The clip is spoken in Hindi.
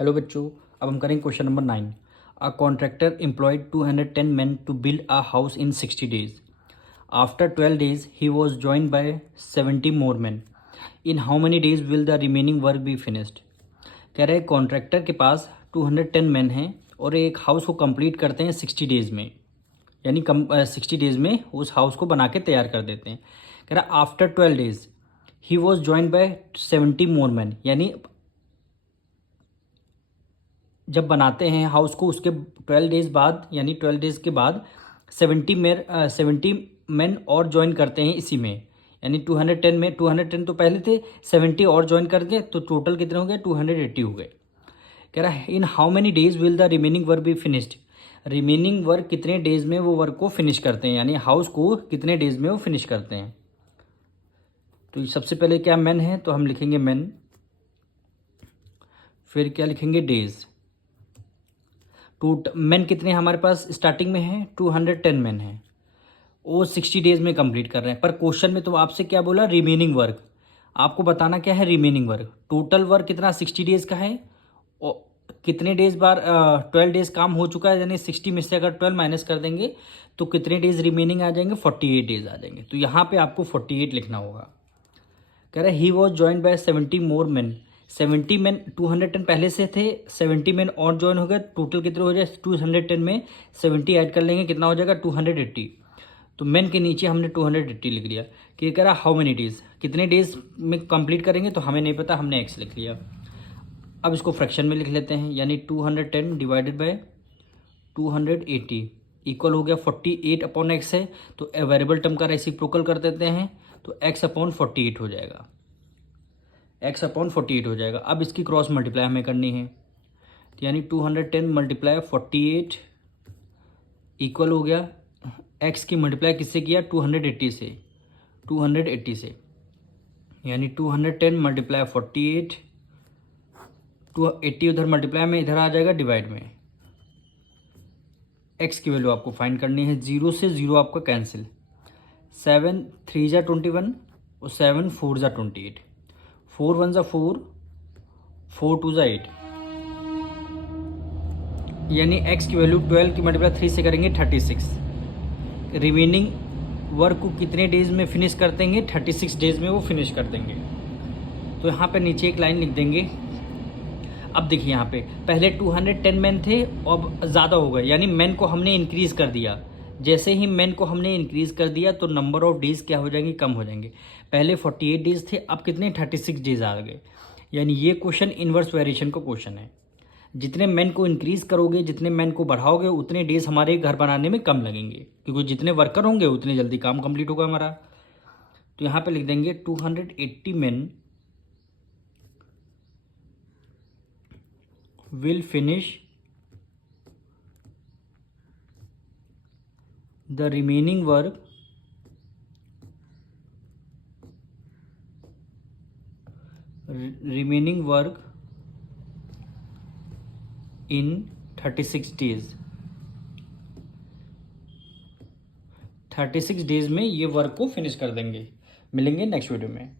हेलो बच्चों, अब हम करेंगे question number 9। A contractor employed 210 men to build a house in 60 days. After 12 days he was joined by 70 more men. In how many days will the remaining work be finished? कह रहे हैं कॉन्ट्रैक्टर के पास 210 men हैं और एक हाउस को कंप्लीट करते हैं 60 डेज़ में, यानी 60 डेज़ में उस हाउस को बना के तैयार कर देते हैं। कह रहा है after 12 days he was joined bye 70 more men, यानी जब बनाते हैं हाउस को उसके 12 डेज बाद, यानी 12 डेज के बाद 70 मैन और ज्वाइन करते हैं इसी में, यानी 210 में 210 तो पहले थे, 70 और ज्वाइन करके तो टोटल कितने हो गए, 280 हो गए। कह रहा है in how many days will the remaining work be finished, remaining work कितने डेज में वो वर्क को फिनिश करते हैं, यानी हाउस को कितने डेज में वो फिनिश करते हैं। तो सबसे पहले क्या मैन है, तो हम लिखेंगे मैन, फिर क्या लिखेंगे डेज। मैन कितने हमारे पास स्टार्टिंग में है, 210 मैन है, वो 60 डेज में कंप्लीट कर रहे हैं। पर क्वेश्चन में तो आपसे क्या बोला, रिमेनिंग वर्क, आपको बताना क्या है रिमेनिंग वर्क। टोटल वर्क कितना 60 डेज का है, और कितने डेज बार 12 डेज काम हो चुका है, यानी 60 में से अगर 12 माइनस कर देंगे तो कितने डेज रिमेनिंग आ जाएंगे, 48 डेज आ जाएंगे। तो यहाँ पे आपको 48 लिखना होगा। कह रहे he was join by 70 more man, 70 man 210 पहले से थे, 70 मैन और ज्वाइन हो गए, टोटल कितने हो जाए 210 में 70 ऐड कर लेंगे, कितना हो जाएगा 280। तो मैन के नीचे हमने 280 लिख लिया। कि कह रहा हाउ मेनी डेज, कितने डेज में कंप्लीट करेंगे, तो हमें नहीं पता, हमने एक्स लिख लिया। अब इसको फ्रैक्शन में लिख लेते हैं, यानी 210 डिवाइडेड बाय 280 इक्वल हो गया 48 अपॉन एक्स है, तो वेरिएबल टर्म का रेसिप्रोकल कर देते हैं, तो एक्स अपॉन 48 हो जाएगा, एक्स अपॉन 48 हो जाएगा। अब इसकी क्रॉस मल्टीप्लाई हमें करनी है, तो यानी 210 मल्टीप्लाई 48 इक्वल हो गया, एक्स की मल्टीप्लाई किससे किया, 280 से, 280 से, यानी 210 मल्टीप्लाई 48, 280 उधर मल्टीप्लाई में इधर आ जाएगा डिवाइड में। एक्स की वैल्यू आपको फाइंड करनी है, 0 से 0 आपका कैंसिल, 7 3 जा 21 और 7 4 जा 28, 4 1 जा 4, 4 2 जा 8, यानी x की वैल्यू 12 की मल्टीप्लाई 3 से करेंगे 36। रिमेनिंग वर्क को कितने डेज में फिनिश कर देंगे, 36 डेज में वो फिनिश कर देंगे। तो यहाँ पे नीचे एक लाइन लिख देंगे। अब देखिए यहाँ पे पहले 210 मैन थे, अब ज़्यादा हो गए, यानी मैन को हमने इंक्रीज़ कर दिया। जैसे ही मैन को हमने इंक्रीज़ कर दिया तो नंबर ऑफ डेज क्या हो जाएंगे, कम हो जाएंगे। पहले 48 डेज थे, अब कितने 36 डेज आ गए। यानी ये क्वेश्चन इन्वर्स वेरिएशन का क्वेश्चन है। जितने मैन को इंक्रीज करोगे, जितने मैन को बढ़ाओगे, उतने डेज हमारे घर बनाने में कम लगेंगे, क्योंकि जितने वर्कर होंगे उतने जल्दी काम कंप्लीट होगा हमारा। तो यहाँ पे लिख देंगे 280 man will finish the remaining work in 36 days. 36 days में ये वर्क को फिनिश कर देंगे। मिलेंगे नेक्स्ट वीडियो में।